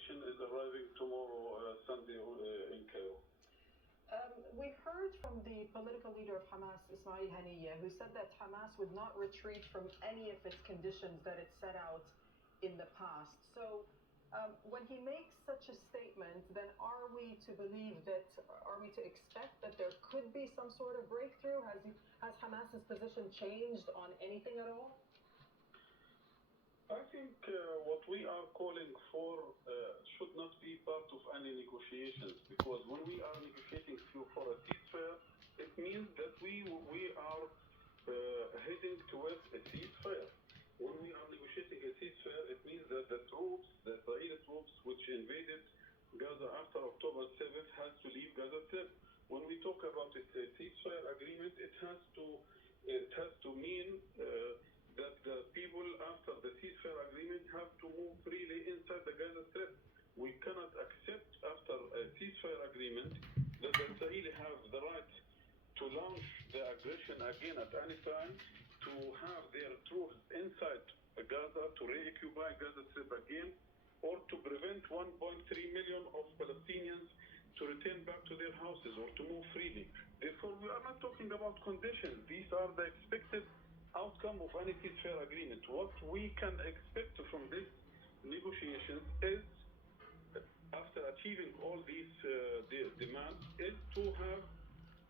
delegation is arriving tomorrow, Sunday, in Cairo. We heard from the political leader of Hamas, Ismail Haniyeh, who said that Hamas would not retreat from any of its conditions that it set out in the past. So when he makes such a statement, then are we to expect that there could be some sort of breakthrough? Has Hamas's position changed on anything at all? I think what we are calling for should not be part of any negotiations, because when we are negotiating for a ceasefire, it means that we are heading towards a ceasefire. When we are negotiating a ceasefire, it means that the Israeli troops which invaded Gaza after October 7th has to leave Gaza Strip. When we talk about a ceasefire agreement, it has to mean that the people after the ceasefire agreement have to move freely inside the Gaza Strip. We cannot accept after a ceasefire agreement that the Israelis have the right to launch the aggression again at any time, to have their troops inside Gaza, to reoccupy Gaza Strip again, or to prevent 1.3 million of Palestinians to return back to their houses or to move freely. Therefore, we are not talking about conditions. These are the expected outcome of any ceasefire agreement. What we can expect from this negotiations is, after achieving all these demands, is to have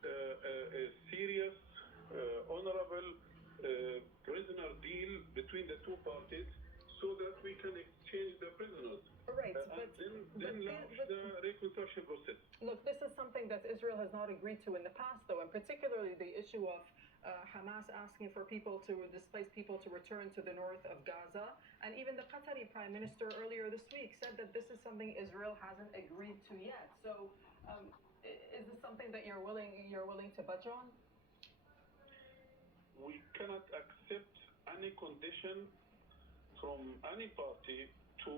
a serious, honorable prisoner deal between the two parties, so that we can exchange the prisoners. Right, then launch the reconstruction process. Look, this is something that Israel has not agreed to in the past, though, and particularly the issue of Hamas asking for displaced people to return to the north of Gaza. And even the Qatari Prime Minister earlier this week said that this is something Israel hasn't agreed to yet. So is this something that you're willing to budge on? We cannot accept any condition from any party to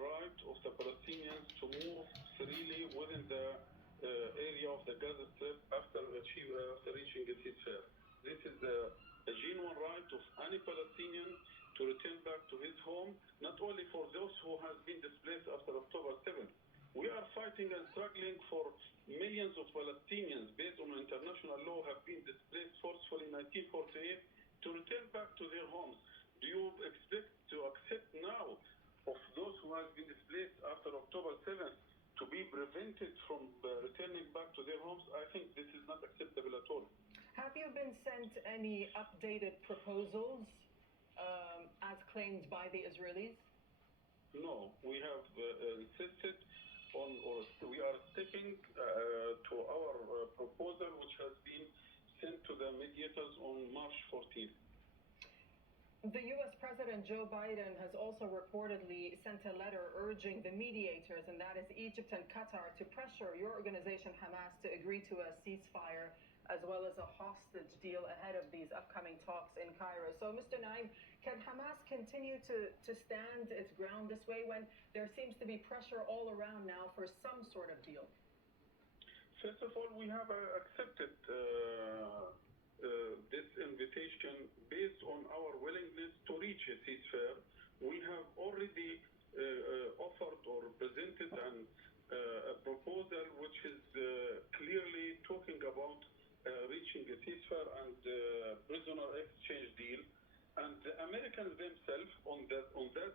right of the Palestinians to move freely within the area of the Gaza Strip after reaching a ceasefire. This is a genuine right of any Palestinian to return back to his home, not only for those who have been displaced after October 7th. We are fighting and struggling for millions of Palestinians based on international law have been displaced forcefully in 1948 to return back to their homes. Do you expect to accept now of those who have been displaced after October 7th to be prevented from returning back to their homes? I think this is not acceptable at all. Have you been sent any updated proposals as claimed by the Israelis? No, we have insisted on, or we are sticking to our proposal, which has been sent to the mediators on March 14th. The U.S. President Joe Biden has also reportedly sent a letter urging the mediators, and that is Egypt and Qatar, to pressure your organization Hamas to agree to a ceasefire as well as a hostage deal ahead of these upcoming talks in Cairo. So, Mr. Naim, can Hamas continue to stand its ground this way when there seems to be pressure all around now for some sort of deal? First of all, we have accepted this invitation based on our willingness to reach a ceasefire. We have already offered or presented a proposal which is clearly talking about reaching a ceasefire and prisoner exchange deal. And the Americans themselves on that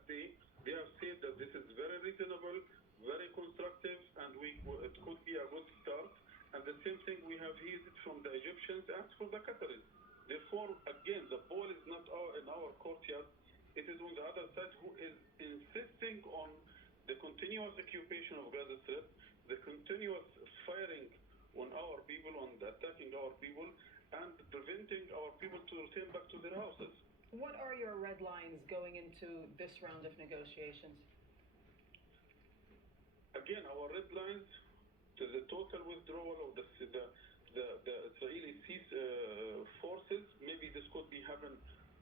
day, they have said that this is very reasonable, very constructive, and it could be a good start. And the same thing we have heard from the Egyptians and from the Qataris. Therefore, again, the ball is not in our courtyard. It is on the other side who is insisting on the continuous occupation of Gaza Strip, the continuous firing on our people, on attacking our people, and preventing our people to return back to their houses. What are your red lines going into this round of negotiations? Again, our red lines to the total withdrawal of the Israeli forces. Maybe this could be happen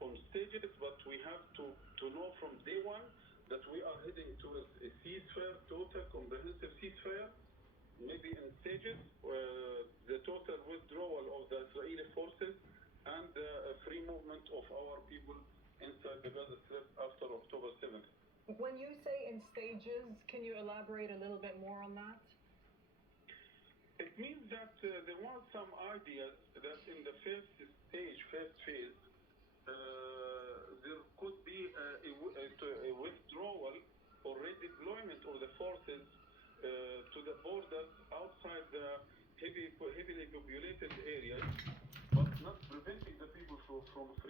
on stages, but we have to know from day one that we are heading towards a ceasefire, total comprehensive ceasefire, maybe in stages, the total withdrawal of the Israeli forces and a free movement of our people inside the Gaza Strip after October 7th. When you say in stages, can you elaborate a little bit more on that? It means that there was some ideas that in the first stage, first phase, there could be a withdrawal or redeployment of the forces to the borders outside the heavily populated areas, but not preventing the people from